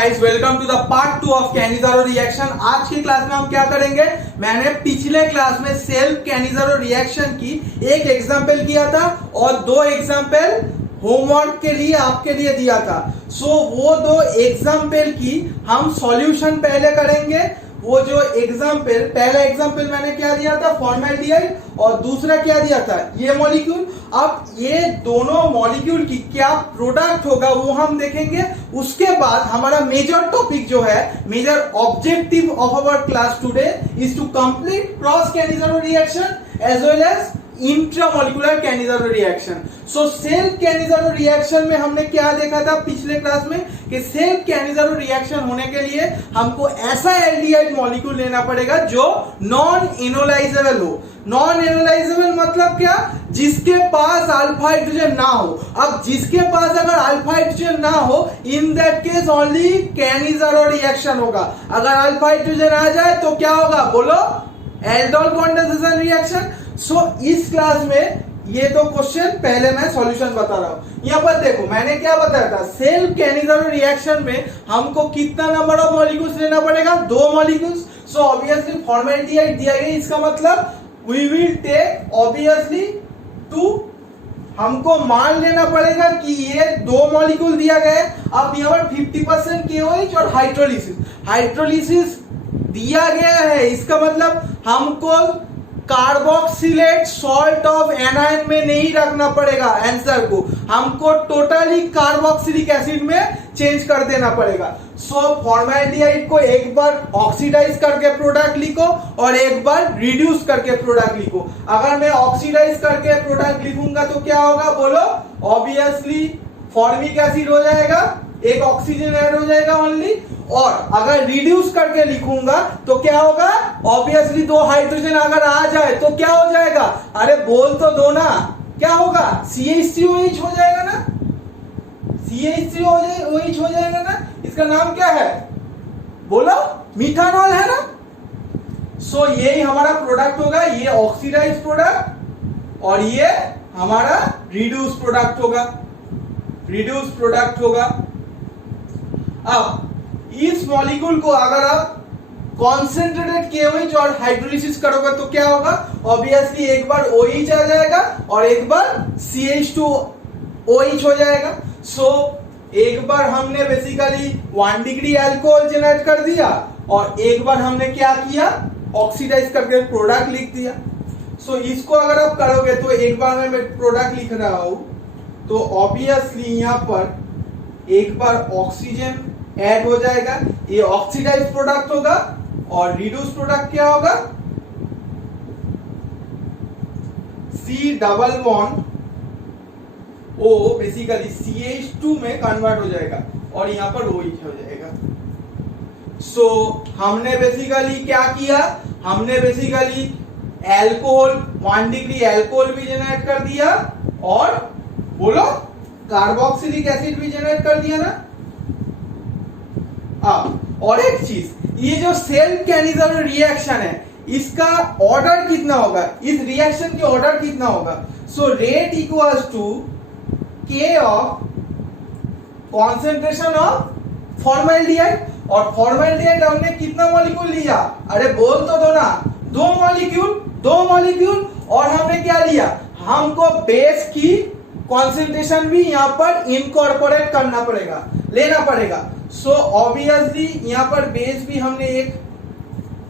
Guys, welcome to the part 2 of Cannizzaro reaction. आज की class में हम क्या करेंगे, मैंने पिछले क्लास में सेल्फ कैनिज़ारो रिएक्शन की एक एग्जांपल किया था और दो एग्जांपल होमवर्क के लिए आपके लिए दिया था। वो दो एग्जांपल की हम सॉल्यूशन पहले करेंगे। वो जो एग्जांपल, पहला एग्जांपल मैंने क्या दिया था, फॉर्मेल्डिहाइड, और दूसरा क्या दिया था, ये मॉलिक्यूल। अब ये दोनों मॉलिक्यूल की क्या प्रोडक्ट होगा वो हम देखेंगे। उसके बाद हमारा मेजर टॉपिक जो है, major objective of our class today is to complete cross Cannizzaro reaction as well as intramolecular Cannizzaro reaction. Self Cannizzaro reaction में हमने क्या देखा था पिछले क्लास में कि सेल्फ कैनिज़ारो रिएक्शन होने के लिए हमको ऐसा एल्डिहाइड मॉलिक्यूल लेना पड़ेगा जो नॉन एनोलाइजेबल हो। नॉन एनोलाइजेबल मतलब क्या, जिसके पास अल्फा हाइड्रोजन ना हो। अब जिसके पास अगर अल्फा हाइड्रोजन ना हो, in that case only Cannizzaro reaction होगा। अगर अल्फा हाइड्रोजन आ जाए तो क्या होगा, बोलो, एल्डोल कंडेंसेशन रिएक्शन। इस क्लास में ये दो क्वेश्चन पहले मैं सॉल्यूशन बता रहा हूं। यहां पर देखो मैंने क्या बताया था, सेल्फ कैनिज़ारो रिएक्शन में हमको कितना नंबर ऑफ मॉलिक्यूल्स लेना पड़ेगा, दो मॉलिक्यूल्स। ऑब्वियसली फॉर्मेल्डिहाइड दिया गया, इसका मतलब वी विल टेक ऑब्वियसली 2। हमको मान लेना पड़ेगा कि ये दो मॉलिक्यूल दिया गया है। अब यहाँ पर 50% KOH और हाइड्रोलिसिस दिया गया है। इसका मतलब हमको कार्बोक्सिलेट सॉल्ट ऑफ एनायन में नहीं रखना पड़ेगा आंसर को, हमको टोटली कार्बोक्सिलिक एसिड में चेंज कर देना पड़ेगा। फॉर्मेल्डिहाइड को एक बार ऑक्सीडाइज करके प्रोडक्ट लिखो और एक बार रिड्यूस करके प्रोडक्ट लिखो। अगर मैं ऑक्सीडाइज करके प्रोडक्ट लिखूंगा तो क्या होगा, बोलो, ऑब्वियसली फॉर्मिक एसिड हो जाएगा, एक ऑक्सीजन ऐड हो जाएगा ओनली। और अगर रिड्यूस करके लिखूंगा तो क्या होगा, ऑब्वियसली दो हाइड्रोजन अगर आ जाए तो क्या हो जाएगा, अरे बोल तो दो ना, क्या होगा, CH3OH हो जाएगा ना, CH3OH हो जाएगा ना। इसका नाम क्या है, बोलो, मिथानॉल है ना। यही हमारा प्रोडक्ट होगा, ये ऑक्सीडाइज प्रोडक्ट और ये हमारा रिड्यूस प्रोडक्ट होगा। अब इस मॉलिक्यूल को अगर आप कॉन्सेंट्रेटेड KOH और हाइड्रोलिसिस करोगे तो क्या होगा, ऑब्वियसली एक बार OH आ जाएगा और एक बार CH2OH हो जाएगा। एक बार हमने बेसिकली 1 डिग्री अल्कोहल जनरेट कर दिया और एक बार हमने क्या किया, ऑक्सीडाइज करके प्रोडक्ट लिख दिया। इसको अगर आप करोगे तो एक बार मैं प्रोडक्ट लिख रहा हूं तो ऑब्वियसली यहां पर एक बार ऑक्सीजन ऐड हो जाएगा, ये ऑक्सीडाइज प्रोडक्ट होगा। और रिड्यूस प्रोडक्ट क्या होगा, C double bond O basically CH2 में कन्वर्ट हो जाएगा और यहां पर OH हो जाएगा। हमने बेसिकली क्या किया, हमने बेसिकली एल्कोहल 1 डिग्री अल्कोहल भी जनरेट कर दिया और बोलो कार्बोक्सिलिक एसिड भी जनरेट कर दिया ना। और एक चीज, ये जो सेल्फ कैनिज़ारो रिएक्शन है इसका ऑर्डर कितना होगा, इस रिएक्शन की ऑर्डर कितना होगा। Rate equals to K of concentration of formaldehyde. और फॉर्मेल्डिहाइड हमने कितना मॉलिक्यूल लिया, अरे बोल तो दो ना, दो मॉलिक्यूल। और हमने क्या लिया, हमको बेस की कॉन्सेंट्रेशन भी यहां पर इनकॉर्पोरेट करना पड़ेगा, लेना पड़ेगा। ऑब्वियसली यहां पर बेस भी हमने एक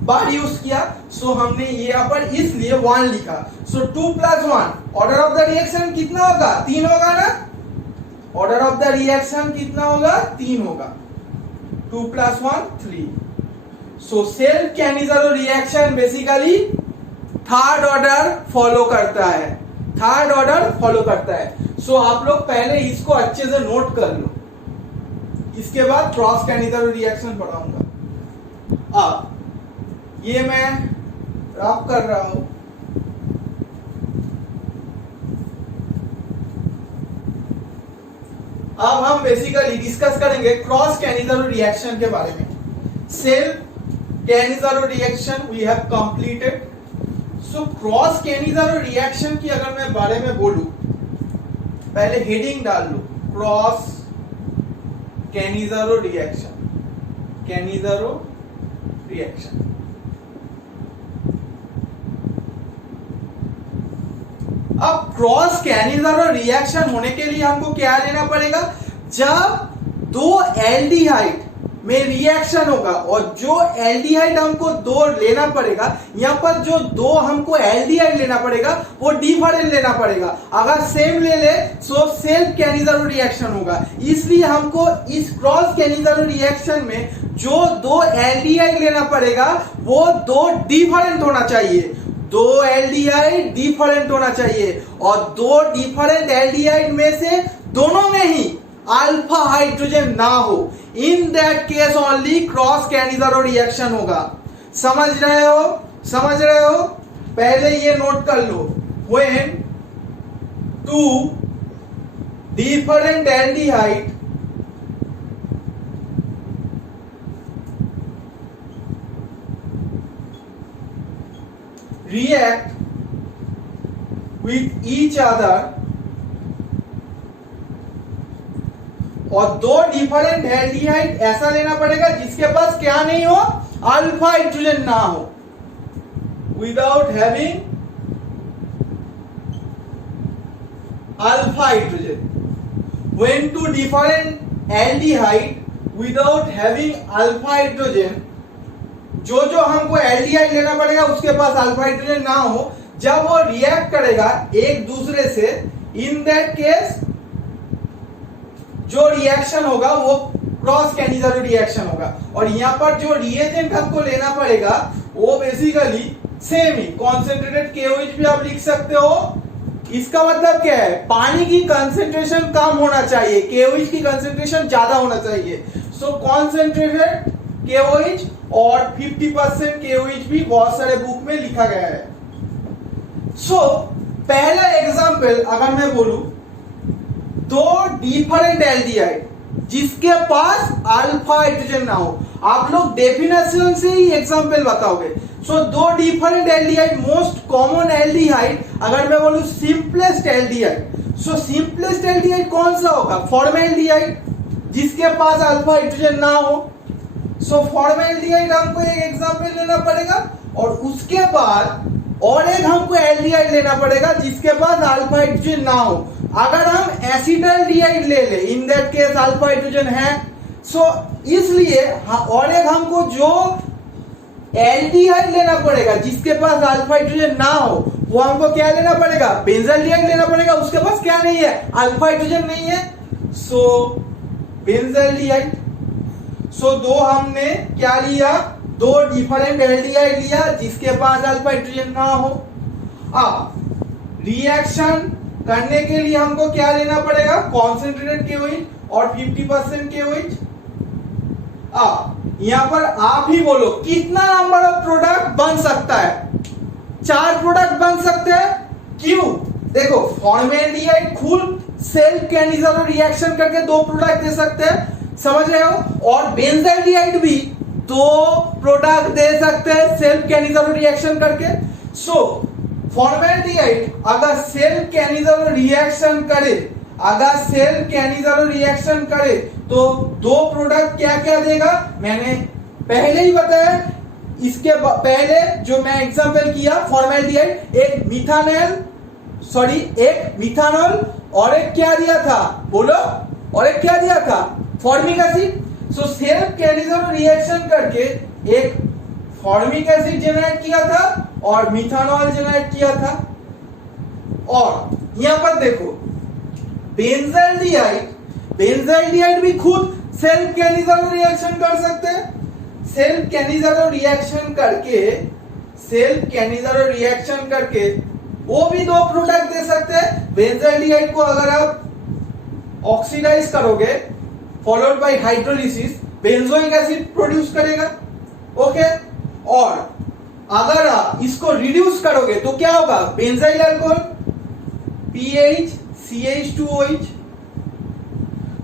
बार यूज किया, हमने यहां पर इसलिए 1 लिखा। 2 + 1 ऑर्डर ऑफ द रिएक्शन कितना होगा, 3 होगा ना। ऑर्डर ऑफ द रिएक्शन कितना होगा, 3 होगा। 2 + 1 3। Self Cannizzaro reaction basically third order follow करता है। आप लोग पहले इसको अच्छे से नोट कर लो, इसके बाद क्रॉस कैनिज़ारो रिएक्शन पढ़ाऊंगा। अब ये मैं रफ कर रहा हूं। अब हम बेसिकली डिस्कस करेंगे क्रॉस कैनिज़ारो रिएक्शन के बारे में। Self Cannizzaro reaction we have completed. Cross Cannizzaro reaction की अगर मैं बारे में बोलूं, पहले हेडिंग डाल लो, cross Cannizzaro reaction. Cannizzaro reaction. अब क्रॉस कैनिज़ारो रिएक्शन होने के लिए हमको क्या लेना पड़ेगा? जब दो एल्डिहाइड में रिएक्शन होगा और जो एल्डिहाइड हमको दो लेना पड़ेगा, यहां पर जो दो हमको एल्डिहाइड लेना पड़ेगा वो डिफरेंट लेना पड़ेगा। अगर सेम ले ले तो सेल्फ कैनिज़ारो रिएक्शन होगा। इसलिए हमको इस क्रॉस कैनिज़ारो रिएक्शन में जो दो एल्डिहाइड लेना पड़ेगा वो दो डिफरेंट होना चाहिए। दो एल्डिहाइड डिफरेंट होना चाहिए और दो डिफरेंट एल्डिहाइड में से दोनों में ही अल्फा हाइड्रोजन ना हो। In that case only cross Cannizzaro reaction होगा। समझ रहे हो? समझ रहे हो? पहले ये नोट कर लो, when two different aldehyde react with each other और दो डिफरेंट एल्डिहाइड ऐसा लेना पड़ेगा जिसके पास क्या नहीं हो? अल्फा हाइड्रोजन ना हो। Without having alpha hydrogen. When two different aldehyde without having alpha hydrogen, जो जो हमको एल्डिहाइड लेना पड़ेगा उसके पास अल्फा हाइड्रोजन ना हो, जब वो रिएक्ट करेगा एक दूसरे से, इन दैट केस जो रिएक्शन होगा वो क्रॉस कैनिज़ारो रिएक्शन होगा। और यहां पर जो रिएजेंट हमको लेना पड़ेगा वो बेसिकली सेम ही कॉन्सेंट्रेटेड KOH भी आप लिख सकते हो। इसका मतलब क्या है? पानी की कंसेंट्रेशन कम होना चाहिए, KOH की कंसेंट्रेशन ज्यादा होना चाहिए। सो कॉन्सेंट्रेटेड KOH और 50% KOH भी बहुत सारे बुक में लिखा गया है। सो पहला एग्जांपल अगर मैं बोलूं, दो डिफरेंट एल्डिहाइड जिसके पास अल्फा हाइड्रोजन ना हो, आप लोग डेफिनेशन से ही एग्जांपल बताओगे। सो दो different aldehyde, most common aldehyde अगर मैं बोलूं सिंपलेस्ट एल्डिहाइड, सो सिंपलेस्ट एल्डिहाइड कौन सा होगा? फॉर्मल्डिहाइड, जिसके पास अल्फा हाइड्रोजन ना हो। सो फॉर्मल्डिहाइड हमको एक एग्जांपल लेना पड़ेगा और उसके बाद और एक हमको एल्डिहाइड लेना पड़ेगा जिसके पास अल्फा हाइड्रोजन ना हो। अगर हम एसिटल्डिहाइड ले ले, in that case alpha hydrogen है। सो इसलिए और एक हमको जो एल्डिहाइड लेना पड़ेगा जिसके पास अल्फा हाइड्रोजन ना हो, वो हमको क्या लेना पड़ेगा? बेंजल्डिहाइड लेना पड़ेगा। उसके पास क्या नहीं है? अल्फा हाइड्रोजन नहीं है। सो बेंजल्डिहाइड। सो दो हमने क्या लिया? दो डिफरेंट एल्डिहाइड लिया जिसके पास अल्फा हाइड्रोजन ना हो। अब रिएक्शन करने के लिए हमको क्या लेना पड़ेगा? कॉन्सेंट्रेटेड KOH और 50% KOH। अब यहां पर आप ही बोलो कितना नंबर ऑफ प्रोडक्ट बन सकता है? 4 प्रोडक्ट बन सकते हैं। क्यों? देखो फॉर्मल्डिहाइड खुद सेल्फ कैनिज़ारो रिएक्शन करके 2 प्रोडक्ट दे सकते हैं, समझ रहे हो? और बेंजल्डिहाइड भी 2 प्रोडक्ट दे सकते हैं सेल्फ कैनिज़ारो रिएक्शन करके। सो फॉर्मल्डिहाइड अगर सेल्फ कैनिज़ारो रिएक्शन करे, अगर सेल्फ कैनिज़ारो रिएक्शन करे तो 2 प्रोडक्ट क्या क्या देगा? मैंने पहले ही बताया। इसके पहले जो मैं एग्जांपल किया फॉर्मल्डिहाइड, एक मिथानॉल और एक क्या दिया था? बोलो, और एक क्या दिया था? Formic acid. So self Cannizzaro reaction करके एक फॉर्मिक एसिड जनरेट किया था और मिथानॉल जनरेट किया था। और यहां पर देखो बेंजल्डिहाइड भी खुद सेल्फ कैनिज़ारो रिएक्शन कर सकते हैं। सेल्फ कैनिज़ारो रिएक्शन करके वो भी 2 प्रोडक्ट दे सकते हैं। बेंजल्डिहाइड को अगर आप ऑक्सीडाइज करोगे followed by hydrolysis, benzoic acid produce करेगा। ओके, और अगर आप इसको रिड्यूस करोगे तो क्या होगा? Benzyl alcohol, PH CH2OH।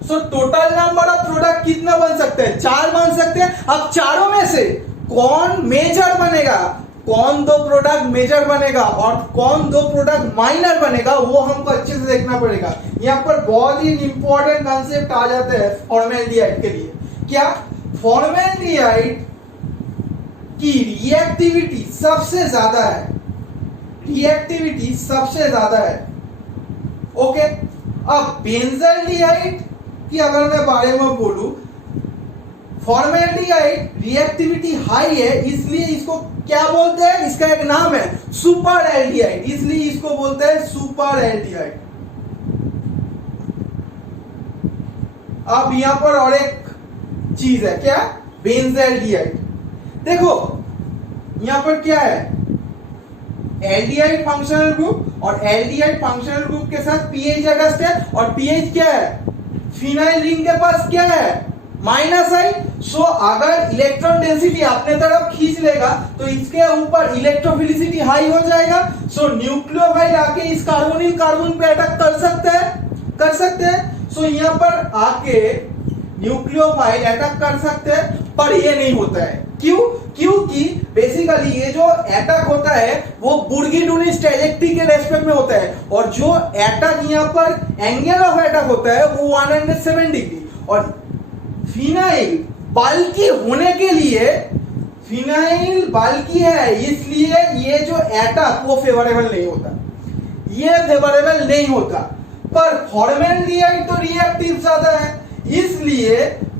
So total number of product कितना बन सकते हैं? 4 बन सकते हैं। अब चारों में से कौन मेजर बनेगा, कौन 2 प्रोडक्ट मेजर बनेगा और कौन 2 प्रोडक्ट माइनर बनेगा, वो हमको अच्छे से देखना पड़ेगा। यहाँ पर बहुत ही इंपॉर्टेंट कॉन्सेप्ट आ जाते हैं फॉर्मल्डिहाइड के लिए। क्या? फॉर्मेल्डिहाइड की रिएक्टिविटी सबसे ज्यादा है, रिएक्टिविटी सबसे ज्यादा है। ओके, अब बेंजाल्डिहाइड की अगर मैं बारे में बोलूं, फॉर्मेल्डिहाइड रिएक्टिविटी हाई है, इसलिए इसको क्या बोलते हैं, इसका एक नाम है सुपर एल्डिहाइड, इसलिए इसको बोलते हैं सुपर एल्डिहाइड। अब यहां पर और एक चीज है, क्या, बेंजाल्डिहाइड। देखो यहां पर क्या है, एल्डिहाइड फंक्शनल ग्रुप, और एल्डिहाइड फंक्शनल ग्रुप के साथ पीएच अटैच्ड है, और पीएच क्या है, फिनाइल रिंग के पास क्या है, माइनस आई। सो अगर इलेक्ट्रॉन डेंसिटी अपने तरफ खींच लेगा तो इसके ऊपर इलेक्ट्रोफिलिसिटी हाई हो जाएगा। सो न्यूक्लियोफाइल आके इस कार्बोनिल कार्बन पे अटैक कर सकते हैं, कर सकते हैं। सो यहां पर आके न्यूक्लियोफाइल अटैक कर सकते हैं, पर ये नहीं होता है। क्यों? क्योंकि बेसिकली ये जो अटैक होता है वो बुर्गी-डुनिस ट्रैजेक्टरी के रेस्पेक्ट में होता है, और जो अटैक यहाँ पर एंगल ऑफ अटैक होता है वो 107 डिग्री, और फिनाइल बल्की होने के लिए, फिनाइल बल्की है इसलिए ये जो अटैक वो फेवरेबल नहीं होता, ये फेवरेबल नहीं होता। पर फॉर्मेल्डिहाइड तो रिएक्टिव ज्यादा है, इसलिए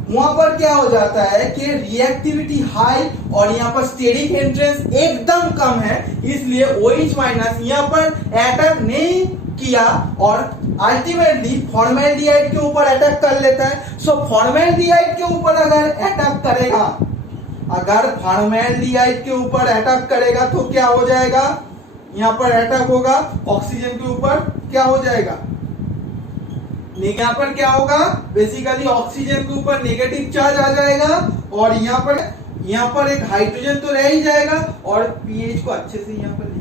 वहां पर क्या हो जाता है कि रिएक्टिविटी हाई और यहाँ पर स्टेरिक एंट्रेंस एकदम कम है, इसलिए OH माइनस यहाँ पर अटैक नहीं किया और अल्टीमेटली फॉर्मेल्डिहाइड के ऊपर अटैक कर लेता है। सो फॉर्मेल्डिहाइड के ऊपर अगर अटैक करेगा, अगर फॉर्मेल्डिहाइड के ऊपर अटैक करेगा तो क्या हो जाएगा, यहाँ पर अटैक होगा ऑक्सीजन के ऊपर, क्या हो जाएगा, यहाँ पर क्या होगा, बेसिकली ऑक्सीजन के ऊपर नेगेटिव चार्ज आ जाएगा, और यहाँ पर एक हाइड्रोजन तो रह ही जाएगा, और पीएच को अच्छे से यहाँ पर लिखिए,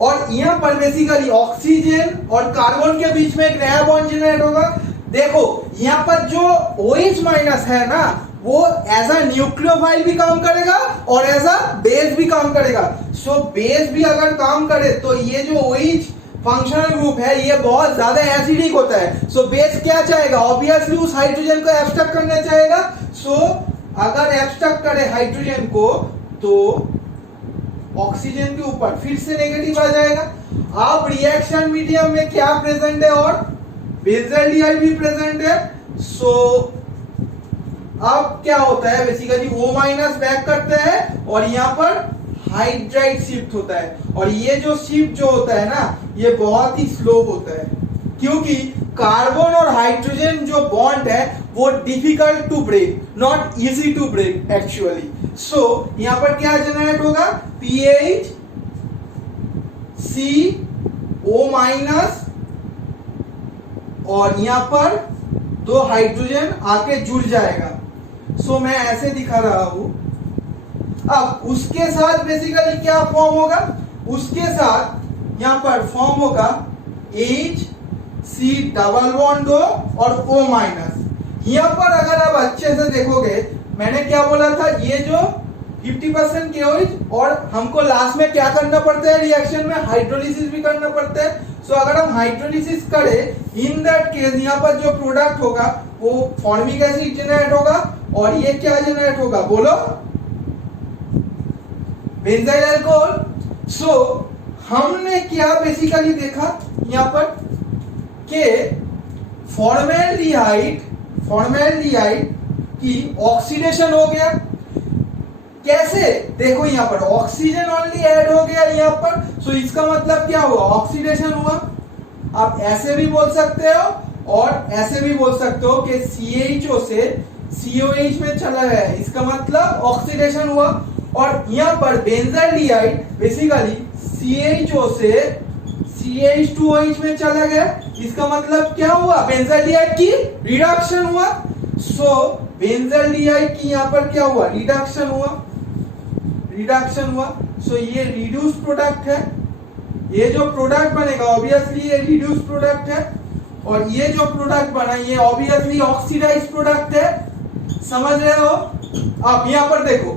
और यहाँ पर बेसिकली ऑक्सीजन और कार्बन के बीच में एक नया बॉन्ड जनरेट होगा। देखो यहाँ पर जो OH माइनस है ना, वो एज अ न्यूक्लियोफाइल भी काम करेगा और एज अ बेस भी काम करेगा। सो बेस भी अगर काम करे तो ये जो OH फंक्शनल ग्रुप है ये बहुत ज्यादा एसिडिक होता है। सो बेस क्या चाहेगा, ऑब्वियसली उस हाइड्रोजन को एब्स्ट्रैक्ट करना चाहेगा। सो अगर एब्स्ट्रैक्ट करे हाइड्रोजन को तो ऑक्सीजन के ऊपर फिर से नेगेटिव आ जाएगा। अब रिएक्शन मीडियम में क्या प्रेजेंट है, और बेंजाल्डिहाइड भी प्रेजेंट है। सो अब क्या होता है, बेसिकली O माइनस बैक करते हैं और यहाँ पर हाइड्राइड शिफ्ट होता है, और ये जो शिफ्ट जो होता है ना ये बहुत ही स्लो होता है, क्योंकि कार्बन और हाइड्रोजन जो बॉन्ड है वो difficult to break, not easy to break actually. So यहाँ पर क्या जनरेट होगा, PH CO माइनस, और यहाँ पर दो हाइड्रोजन आके जुड़ जाएगा। सो मैं ऐसे दिखा रहा हूं। अब उसके साथ बेसिकली क्या फॉर्म होगा, उसके साथ यहां पर फॉर्म होगा HC डबल बॉन्ड और O माइनस। यहां पर अगर आप अच्छे से देखोगे, मैंने क्या बोला था, ये जो 50% KOH, और हमको लास्ट में क्या करना पड़ता है, रिएक्शन में हाइड्रोलिसिस भी करना पड़ता है। सो अगर हम हाइड्रोलिसिस करें, इन दैट केस यहाँ पर जो प्रोडक्ट होगा वो फॉर्मिक एसिड जनरेट होगा, और ये क्या जनरेट होगा, बोलो, बेंजाइल अल्कोहल। सो हमने क्या बेसिकली देखा यहाँ पर कि फॉर्मेल्डिहाइड की ऑक्सीडेशन हो गया। कैसे, देखो यहाँ पर ऑक्सीजन ओनली ऐड हो गया यहाँ पर। सो इसका मतलब क्या हुआ, ऑक्सीडेशन हुआ। आप ऐसे भी बोल सकते हो और ऐसे भी बोल सकते हो कि CHO से COH में चला गया, इसका मतलब ऑक्सीडेशन हुआ। और यहाँ पर बेंजाल्डिहाइड बेसिकली CHO से CH2OH में चला गया, इसका मतलब क्या हुआ, बेंजाल्डिहाइड की रिडक्शन हुआ। सो बेंजाल्डिहाइड की यहाँ पर क्या हुआ, रिडक्शन हुआ। सो ये रिड्यूस प्रोडक्ट है, ये जो प्रोडक्ट बनेगा ऑब्वियसली ये रिड्यूस प्रोडक्ट है, और ये जो प्रोडक्ट बना ये ऑब्वियसली ऑक्सीडाइज प्रोडक्ट है। समझ रहे हो? अब यहाँ पर देखो,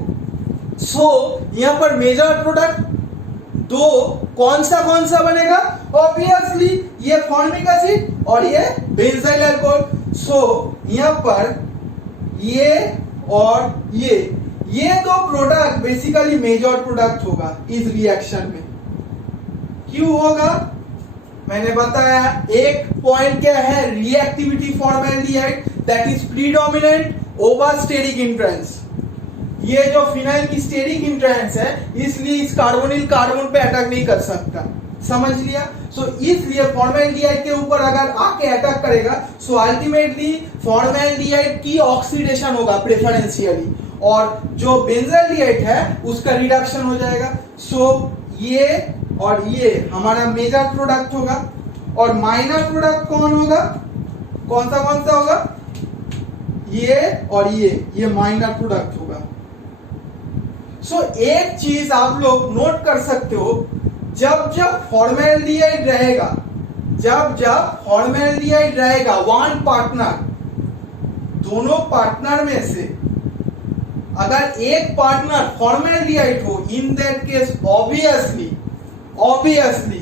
सो यहाँ पर मेजर प्रोडक्ट दो कौन सा बनेगा, ऑब्वियसली ये फॉर्मिक एसिड और ये बेंजाइल अल्कोहल। सो यहाँ पर ये और ये दो प्रोडक्ट बेसिकली मेजर प्रोडक्ट होगा इस रिएक्शन में। क्यों होगा? मैंने बताया एक पॉइंट क्या है, reactivity formaldehyde that is predominant over steric hindrance. ये जो फिनाइल की स्टेरिक हिंड्रेंस है, इसलिए इस कार्बोनिल कार्बन पे अटैक नहीं कर सकता। समझ लिया? सो इसलिए फॉर्मेल्डिहाइड के ऊपर अगर आके अटैक करेगा, सो अल्टीमेटली फॉर्मेल्डिहाइड की ऑक्सीडेशन होगा प्रेफरेंशियली, और जो बेंजाल्डिहाइड है उसका रिडक्शन हो जाएगा। सो ये और ये हमारा मेजर प्रोडक्ट होगा, और माइनर प्रोडक्ट कौन होगा? कौन सा होगा? ये और ये माइनर प्रोडक्ट होगा। सो एक चीज आप लोग नोट कर सकते हो, जब फॉर्मेल्डिहाइड रहेगा, जब फॉर्मेल्डिहाइड रहेगा वन पार्टनर, दोनों पार्टनर में से अगर एक पार्टनर फॉर्मेल्डिहाइड हो, in that case obviously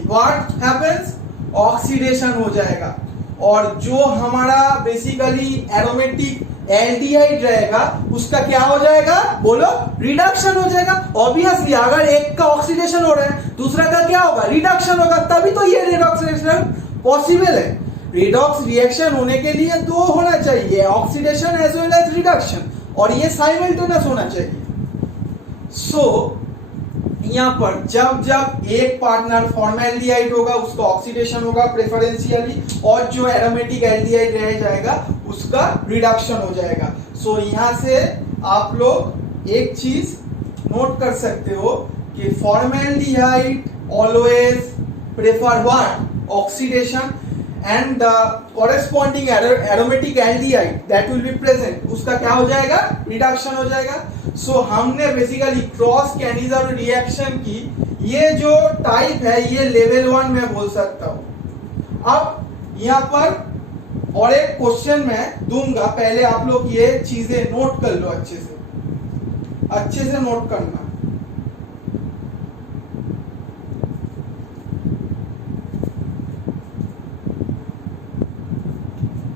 what happens, oxidation हो जाएगा। और जो हमारा बेसिकली एरोमेटिक एल्डिहाइड रहेगा उसका क्या हो जाएगा? बोलो, रिडक्शन हो जाएगा। ऑब्वियसली अगर एक का ऑक्सीडेशन हो रहा है, दूसरा का क्या होगा? रिडक्शन होगा, तभी तो ये रिडॉक्स रिएक्शन पॉसिबल है। रिडॉक्स रिएक्शन होने के लिए दो होना चाहिए, oxidation as well as reduction, और ये साइमल्टेनियस होना चाहिए। सो यहाँ पर जब एक पार्टनर फॉर्मेल्डिहाइड होगा उसका ऑक्सीडेशन होगा प्रेफरेंशियली, और जो एरोमेटिक एल्डिहाइड रह जाएगा उसका रिडक्शन हो जाएगा। सो यहाँ से आप लोग एक चीज नोट कर सकते हो कि formaldehyde always prefer what? Oxidation, and the corresponding aromatic aldehyde that will be present, उसका क्या हो जाएगा? रिडक्शन हो जाएगा। सो हमने बेसिकली क्रॉस कैनिज़ारो रिएक्शन की ये जो टाइप है ये लेवल 1 में बोल सकता हूं। अब यहाँ पर और एक क्वेश्चन मैं दूंगा, पहले आप लोग ये चीजें नोट कर लो, अच्छे से नोट करना।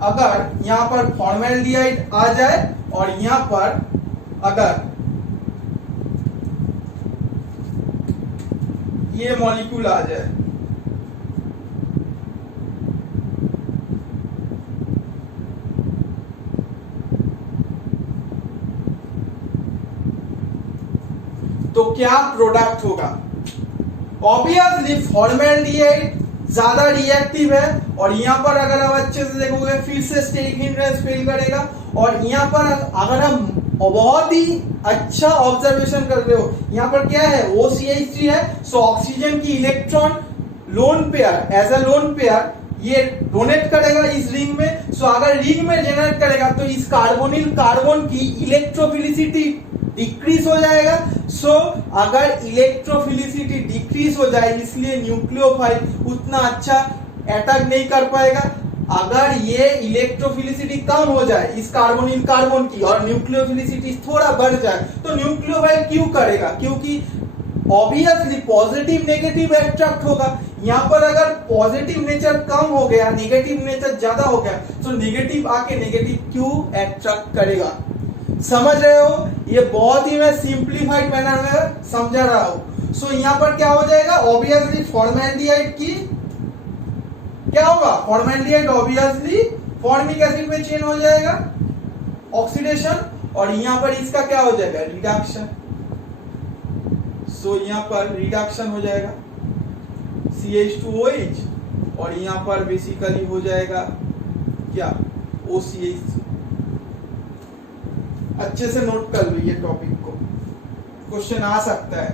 अगर यहां पर फॉर्मेल्डिहाइड आ जाए और यहां पर अगर ये मॉलिक्यूल आ जाए, तो क्या प्रोडक्ट होगा? ऑब्वियसली फॉर्मेल्डिहाइड ज्यादा रिएक्टिव है, और यहां पर अगर आप अच्छे से देखोगे फिर से स्टेरिक हिंड्रेंस फेल करेगा। और यहां पर अगर हम बहुत ही अच्छा ऑब्जर्वेशन कर रहे हो, यहां पर क्या है? OCH3 है। सो ऑक्सीजन की electron lone pair, as a lone pair ये डोनेट करेगा इस रिंग में। सो अगर रिंग में जनरेट करेगा तो इस कार्बोनिल कार्बन की इलेक्ट्रोफिलिसिटी डिक्रीज हो जाएगा। सो अगर इलेक्ट्रोफिलिसिटी डिक्रीज हो जाए, इसलिए न्यूक्लियोफाइल उतना अच्छा अटैक नहीं कर पाएगा। अगर ये इलेक्ट्रोफिलिसिटी कम हो जाए इस कार्बोनिल कार्बन की और न्यूक्लियोफिलिसिटी थोड़ा बढ़ जाए, तो न्यूक्लियोफाइल क्यों करेगा? क्योंकि ऑब्वियसली पॉजिटिव नेगेटिव अट्रैक्ट होगा। यहाँ पर अगर पॉजिटिव नेचर कम हो गया, नेगेटिव नेचर ज्यादा हो गया, तो नेगेटिव आके नेगेटिव क्यों अट्रैक्ट करेगा? समझ रहे हो? ये बहुत ही मैं सिंप्लीफाइड मैनर में समझा रहा हूं। सो यहाँ पर क्या हो जाएगा? ऑब्वियसली फॉर्मेल्डिहाइड की क्या होगा? फॉर्मेल्डिहाइड ऑब्वियसली फॉर्मिक एसिड में चेंज हो जाएगा, ऑक्सीडेशन, और यहाँ पर इसका क्या हो जाएगा? रिडक्शन। सो यहाँ पर रिडक्शन हो जाएगा CH2OH, और यहाँ पर बेसिकली हो जाएगा क्या? OCH। अच्छे से नोट कर लो ये टॉपिक को, क्वेश्चन आ सकता है।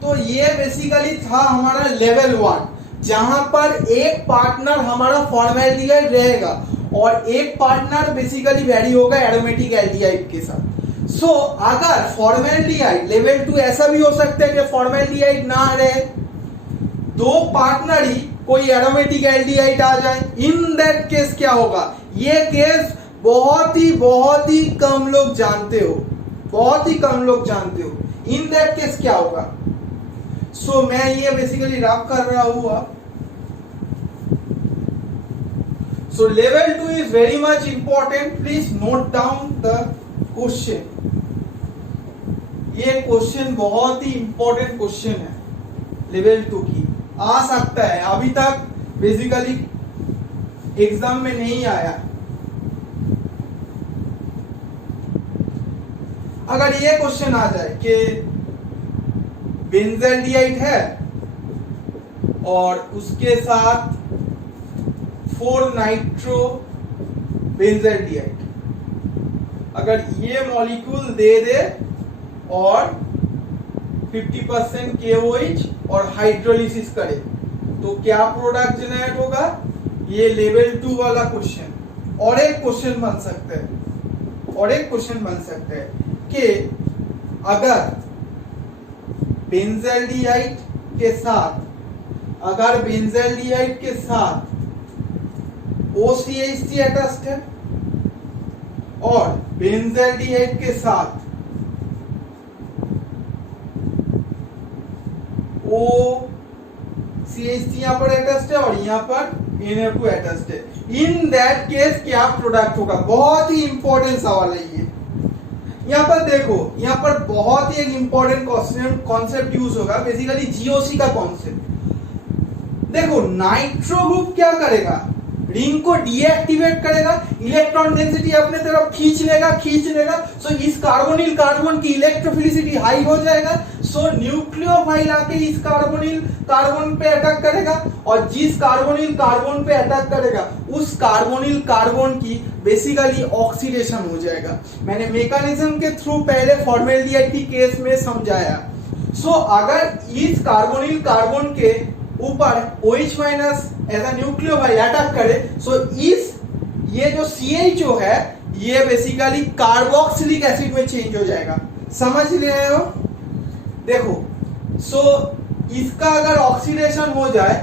तो ये बेसिकली था हमारा लेवल 1, जहां पर एक पार्टनर हमारा फॉर्मेल्डिहाइड रहेगा और एक पार्टनर बेसिकली वेरी होगा एरोमेटिक एल्डिहाइड के साथ। सो अगर फॉर्मेल्डिहाइड लेवल 2 ऐसा भी हो सकता है कि फॉर्मेल्डिहाइड ना रहे, दो पार्टनर ही कोई एरोमेटिक एल्डिहाइड आ जाए, इन दैट केस क्या होगा? ये केस बहुत ही कम लोग जानते हो, बहुत ही कम लोग जानते हो। इन दैट केस क्या होगा? सो मैं ये बेसिकली रब कर रहा हूं। So level 2 is very much important. Please note down the question. ये क्वेश्चन बहुत ही इंपॉर्टेंट क्वेश्चन है लेवल 2 की, आ सकता है, अभी तक बेसिकली एग्जाम में नहीं आया। अगर ये क्वेश्चन आ जाए कि बेंजाल्डिहाइड है और उसके साथ 4 नाइट्रो बेंजाल्डिहाइड, अगर ये मॉलिक्यूल दे दे और 50% KOH और हाइड्रोलिसिस करे तो क्या प्रोडक्ट जनरेट होगा? ये लेवल 2 वाला क्वेश्चन। और एक क्वेश्चन बन सकता है कि अगर बेंजाल्डिहाइड के साथ OCH3 अटैच्ड है और बेंजाल्डिहाइड के साथ OCH3 यहाँ पर अटैच्ड है और यहाँ पर NO2 अटैच्ड है, इन दैट केस क्या प्रोडक्ट होगा? बहुत ही इंपॉर्टेंट सवाल है ये। यहाँ पर देखो, यहाँ पर बहुत ही एक इंपॉर्टेंट कॉन्सेप्ट यूज होगा, बेसिकली GOC का कॉन्सेप्ट। देखो नाइट्रो ग्रुप क्या करेगा? रिंग को डीएक्टिवेट करेगा, इलेक्ट्रॉन डेंसिटी अपने तरफ खींच लेगा। सो इस कार्बोनिल कार्बन की इलेक्ट्रोफिलिसिटी हाई हो जाएगा। सो न्यूक्लियोफाइल आके इस कार्बोनिल कार्बन पे अटैक करेगा और जिस कार्बोनिल कार्बन पे अटैक करेगा उस कार्बोनिल कार्बन की बेसिकली ऑक्सीडेशन हो जाएगा। मैंने मैकेनिज्म के थ्रू पहले फॉर्मेल्डिहाइड की केस में समझाया। सो अगर इस कार्बोनिल कार्बन के ऊपर OH minus as a nucleophile attack करे, सो ये जो CHO है ये बेसिकली कार्बोक्सिलिक एसिड में चेंज हो जाएगा। समझ रहे हो? देखो, सो इसका अगर ऑक्सीडेशन हो जाए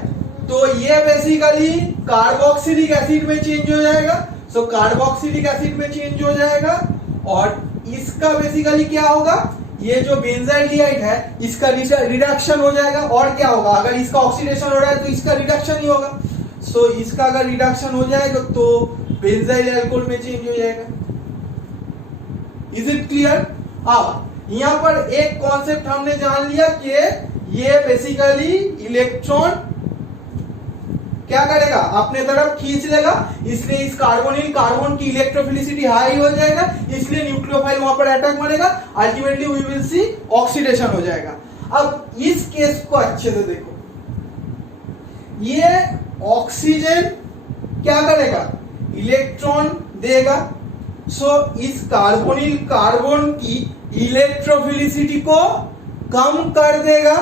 तो ये बेसिकली कार्बोक्सिलिक एसिड में चेंज हो जाएगा। सो कार्बोक्सिलिक एसिड में चेंज हो जाएगा और इसका बेसिकली क्या होगा? ये जो बेंजाल्डिहाइड है इसका रिडक्शन हो जाएगा। और क्या होगा? अगर इसका ऑक्सीडेशन हो रहा है तो इसका रिडक्शन ही होगा। सो इसका अगर रिडक्शन हो जाएगा तो बेंजाइल अल्कोहल में चेंज हो जाएगा। Is it clear? अब यहां पर एक कॉन्सेप्ट हमने जान लिया कि ये बेसिकली इलेक्ट्रॉन क्या करेगा? अपने तरफ खींच लेगा, इसलिए इस कार्बोनिल कार्बन की इलेक्ट्रोफिलिसिटी हाई हो जाएगा, इसलिए न्यूक्लियोफाइल वहां पर अटैक मारेगा, ultimately we will see oxidation हो जाएगा। अब इस केस को अच्छे से देखो, ये ऑक्सीजन क्या करेगा? इलेक्ट्रॉन देगा। सो इस कार्बोनिल कार्बन की इलेक्ट्रोफिलिसिटी को कम कर देगा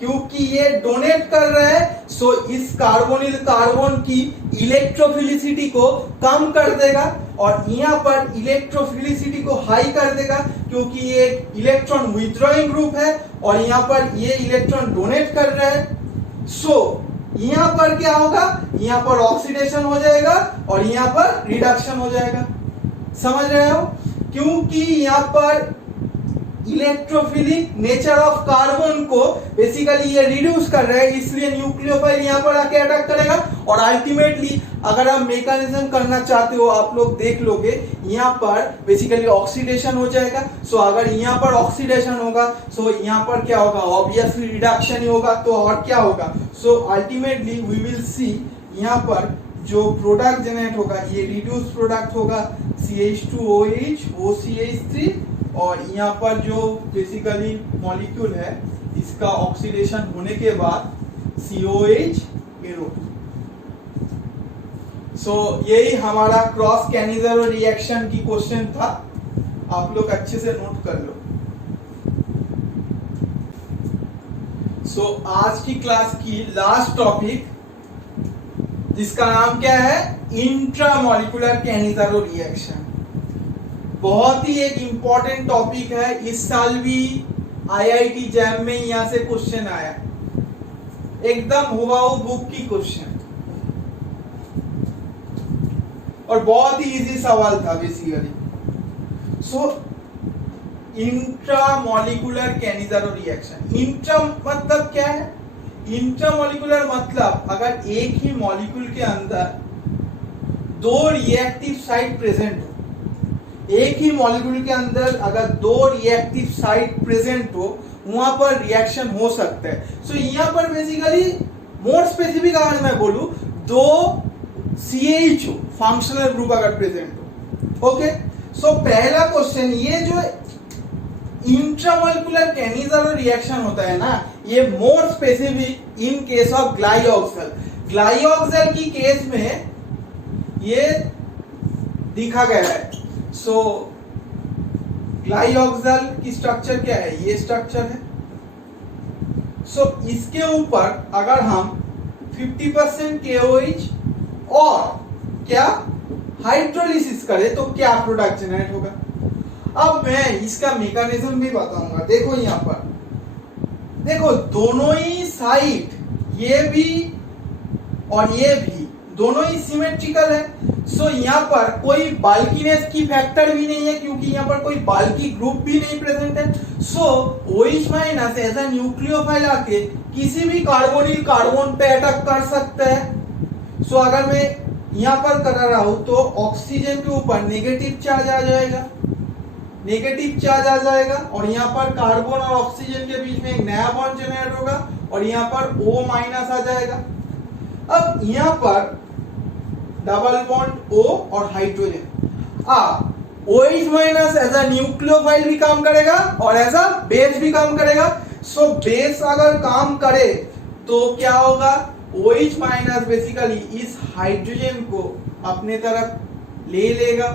क्योंकि ये डोनेट कर रहा है। सो इस कार्बोनिल कार्बन की इलेक्ट्रोफिलिसिटी को कम कर देगा और यहाँ पर इलेक्ट्रोफिलिसिटी को हाई कर देगा क्योंकि ये इलेक्ट्रॉन विथड्रॉइंग ग्रुप है और यहाँ पर ये इलेक्ट्रॉन डोनेट कर रहा है। सो यहाँ पर क्या होगा? यहाँ पर ऑक्सीडेशन हो जाएगा और यहाँ पर रिडक्शन हो जाएगा। समझ रहे हो? क्योंकि यहाँ पर इलेक्ट्रोफिलिक नेचर ऑफ कार्बन को बेसिकली ये रिड्यूस कर रहा है, इसलिए न्यूक्लियोफाइल यहाँ पर आके अटैक करेगा और अल्टीमेटली अगर आप मैकेनिज्म करना चाहते हो आप लोग देख लोगे यहाँ पर बेसिकली ऑक्सीडेशन हो जाएगा। सो अगर यहाँ पर ऑक्सीडेशन होगा सो यहाँ पर क्या होगा? ऑब्वियसली रिडक्शन ही होगा। तो और क्या होगा? So ultimately we will see यहाँ पर जो प्रोडक्ट जनरेट होगा ये रिड्यूस प्रोडक्ट होगा CH2OH OCH3 और यहाँ पर जो बेसिकली मॉलिक्यूल है इसका ऑक्सीडेशन होने के बाद COH NO2। सो यही हमारा क्रॉस कैनिज़रो रिएक्शन की क्वेश्चन था, आप लोग अच्छे से नोट कर लो। सो आज की क्लास की लास्ट टॉपिक जिसका नाम क्या है? Intramolecular Cannizzaro reaction. बहुत ही एक इंपॉर्टेंट टॉपिक है, इस साल भी IIT जैम में यहां से क्वेश्चन आया, एकदम हुबहू बुक की क्वेश्चन और बहुत ही इजी सवाल था बेसिकली। सो इंट्रामोलिकुलर कैनिज़रो रिएक्शन, इंट्रा मतलब क्या है? इंट्रामोलिकुलर मतलब अगर एक ही मॉलिक्यूल के अंदर दो रिएक्टिव साइट प्रेजेंट हो, एक ही मॉलिक्यूल के अंदर अगर दो रिएक्टिव साइट प्रेजेंट हो वहां पर रिएक्शन हो सकता है। सो यहाँ पर बेसिकली मोर स्पेसिफिक अगर मैं बोलूं, दो CH फंक्शनल ग्रुप अगर प्रेजेंट हो। ओके, सो पहला क्वेश्चन, ये जो इंट्रामोलिकुलर कैनिज़ारो रिएक्शन होता है ना, ये more specific in case of glyoxal. Glyoxal की केस में ये दिखा गया है। सो ग्लाइऑक्सल की स्ट्रक्चर क्या है, ये स्ट्रक्चर है। सो इसके ऊपर अगर हम 50% KOH और क्या हाइड्रोलिसिस करें तो क्या प्रोडक्ट जनरेट होगा। अब मैं इसका मैकेनिज्म भी बताऊंगा। देखो यहां पर देखो, दोनों ही साइड, ये भी और ये भी दोनों ही सिमेट्रिकल है। सो यहाँ पर कोई बाल्कीनेस की फैक्टर भी नहीं है क्योंकि यहाँ पर कोई बाल्की ग्रुप भी नहीं प्रेजेंट है। So OH minus as a nucleophile आके किसी भी कार्बोनिल कार्बन पे अटैक कर सकता है। सो अगर मैं यहाँ पर कर रहा हूं तो ऑक्सीजन के ऊपर नेगेटिव चार्ज आ जाएगा, नेगेटिव चार्ज आ जाएगा और यहाँ पर कार्बन और ऑक्सीजन के बीच में एक नया बॉन्ड जनरेट होगा और यहाँ पर O माइनस आ जाएगा। अब यहाँ पर डबल बॉन्ड O और hydrogen. OH minus as a nucleophile भी काम करेगा और एज अ बेस भी काम करेगा। सो बेस अगर काम करे तो क्या होगा, OH माइनस बेसिकली इस हाइड्रोजन को अपने तरफ ले लेगा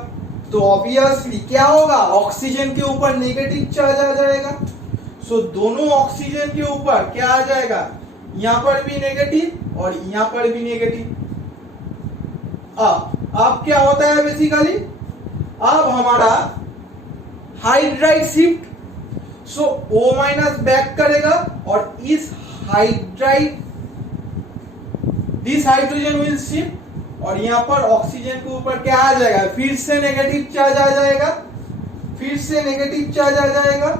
तो ऑब्वियसली क्या होगा, ऑक्सीजन के ऊपर नेगेटिव चार्ज आ जाएगा। सो दोनों ऑक्सीजन के ऊपर क्या आ जाएगा, यहां पर भी नेगेटिव और यहां पर भी नेगेटिव। अब क्या होता है बेसिकली, अब हमारा हाइड्राइड शिफ्ट, सो O माइनस बैक करेगा और इस hydride this hydrogen will shift और यहां पर ऑक्सीजन के ऊपर क्या आ जाएगा, फिर से नेगेटिव चार्ज आ जाएगा, फिर से नेगेटिव चार्ज आ जाएगा।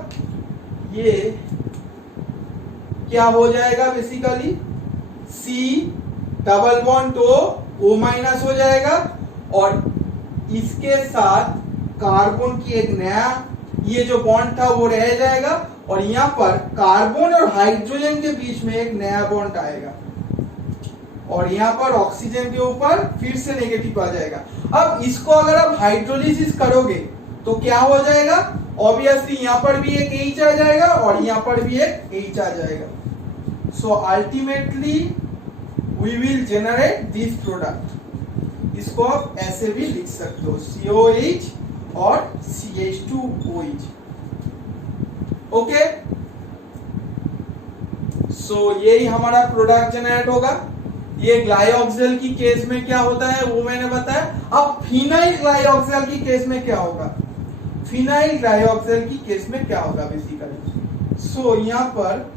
ये क्या हो जाएगा basically, C double bond O minus हो जाएगा और इसके साथ कार्बन की एक नया ये जो बॉन्ड था वो रह जाएगा और यहाँ पर कार्बन और हाइड्रोजन के बीच में एक नया बॉन्ड आएगा और यहाँ पर ऑक्सीजन के ऊपर फिर से नेगेटिव आ जाएगा। अब इसको अगर आप हाइड्रोलिसिस करोगे तो क्या हो जाएगा, ऑब्वियसली यहाँ पर भी एक H आ जाएगा और यहाँ पर भी एक H आ जाएगा। So ultimately we will generate this product. इसको आप ऐसे भी लिख सकते हो, COH और CH2OH। ओके, सो यही हमारा प्रोडक्ट जनरेट होगा। ये ग्लाइऑक्सल की केस में क्या होता है वो मैंने बताया। अब फिनाइल ग्लाइऑक्सल की केस में क्या होगा, फिनाइल ग्लाइऑक्सल की केस में क्या होगा बेसिकली। सो यहाँ पर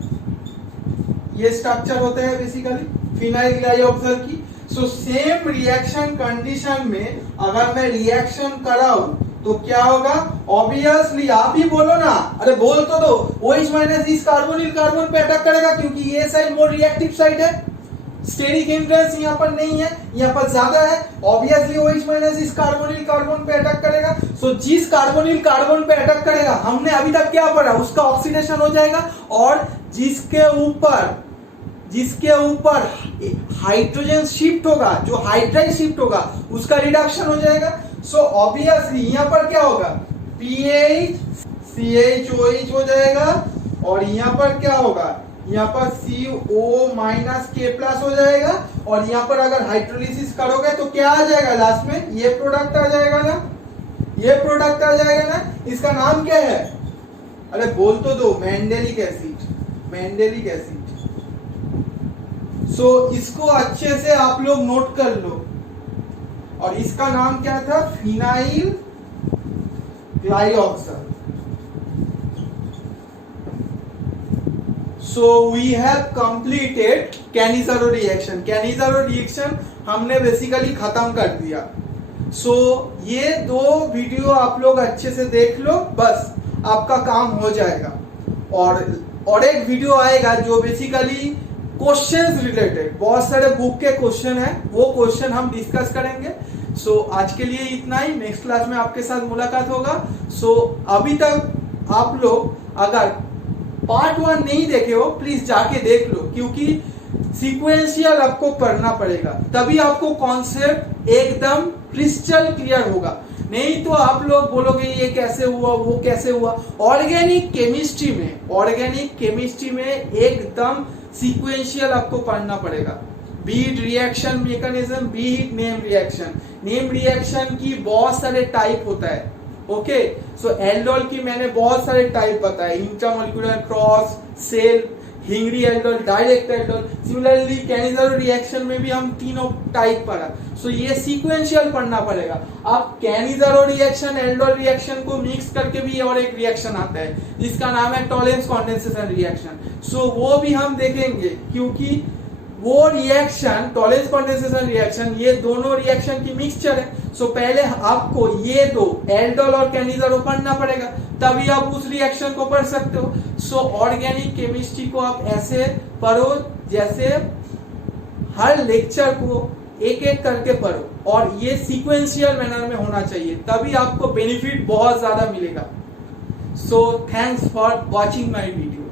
ये स्ट्रक्चर होता है बेसिकली फिनाइल ग्लाइऑक्सल की। सो सेम रिएक्शन कंडीशन में अगर मैं रिएक्शन कराऊं तो क्या होगा, ऑब्वियसली आप ही बोलो ना, अरे बोल तो दो, OH माइनस इस कार्बोनिल कार्बन पे अटैक करेगा क्योंकि ये साइड मोर रिएक्टिव साइड है, स्टेरिक हिंड्रेंस यहाँ पर नहीं है, यहाँ पर ज्यादा है। ऑब्वियसली OH माइनस इस कार्बोनिल कार्बन पे अटैक करेगा। सो जिस कार्बोनिल कार्बन पे अटैक करेगा, हमने अभी तक क्या पढ़ा, उसका ऑक्सीडेशन हो जाएगा और जिसके ऊपर हाइड्रोजन शिफ्ट होगा, जो हाइड्राइड शिफ्ट होगा, उसका रिडक्शन हो जाएगा। सो ऑब्वियसली यहाँ पर क्या होगा, PH CHOH हो जाएगा और यहाँ पर क्या होगा, यहाँ पर CO माइनस K प्लस हो जाएगा और यहाँ पर अगर हाइड्रोलिसिस करोगे तो क्या आ जाएगा, लास्ट में ये प्रोडक्ट आ जाएगा ना, ये प्रोडक्ट आ जाएगा ना। इसका नाम क्या है, अरे बोल तो दो, मेंडेलिक एसिड, मेंडेलिक एसिड। सो इसको अच्छे से आप लोग नोट कर लो और इसका नाम क्या था, phenyl glyoxal. So we have completed Cannizzaro reaction. Cannizzaro reaction हमने बेसिकली खत्म कर दिया। So ये दो वीडियो आप लोग अच्छे से देख लो, बस आपका काम हो जाएगा। और एक वीडियो आएगा जो बेसिकली क्वेश्चंस रिलेटेड, बहुत सारे बुक के क्वेश्चन है, वो क्वेश्चन हम डिस्कस करेंगे। सो आज के लिए इतना ही, नेक्स्ट क्लास में आपके साथ मुलाकात होगा। सो अभी तक आप लोग अगर पार्ट 1 नहीं देखे हो प्लीज जाके देख लो, क्योंकि सीक्वेंशियल आपको पढ़ना पड़ेगा, तभी आपको कॉन्सेप्ट एकदम क्रिस्टल क्लियर होगा। नहीं तो आप लोग बोलोगे ये कैसे हुआ वो कैसे हुआ। ऑर्गेनिक केमिस्ट्री में एकदम सीक्वेंशियल आपको पढ़ना पड़ेगा। Be it reaction mechanism, be it name reaction की बहुत सारे टाइप होता है। ओके, सो एल्डोल की मैंने बहुत सारे टाइप बताए, इंट्रामोलिकुलर, क्रॉस, सेल्फ, हिंगरी aldol, direct aldol. Similarly Cannizzaro reaction में भी हम तीनों टाइप पढ़ा। सो ये सीक्वेंशियल पढ़ना पड़ेगा। आप कैनिज़ारो रिएक्शन एल्डोल रिएक्शन को मिक्स करके भी और एक रिएक्शन आता है जिसका नाम है टॉलेंस कंडेंसेशन रिएक्शन। सो वो भी हम देखेंगे, क्योंकि वो रिएक्शन टॉलेंस कंडेंसेशन रिएक्शन ये दोनों रिएक्शन की मिक्सचर है। सो पहले आपको ये दो एल्डोल और कैनिज़ारो पढ़ना पड़ेगा, तभी आप उस रिएक्शन को पढ़ सकते हो। सो ऑर्गेनिक केमिस्ट्री को आप ऐसे पढ़ो जैसे हर लेक्चर को एक एक करके पढ़ो, और ये सीक्वेंशियल मैनर में होना चाहिए, तभी आपको बेनिफिट बहुत ज्यादा मिलेगा। So thanks for watching my video.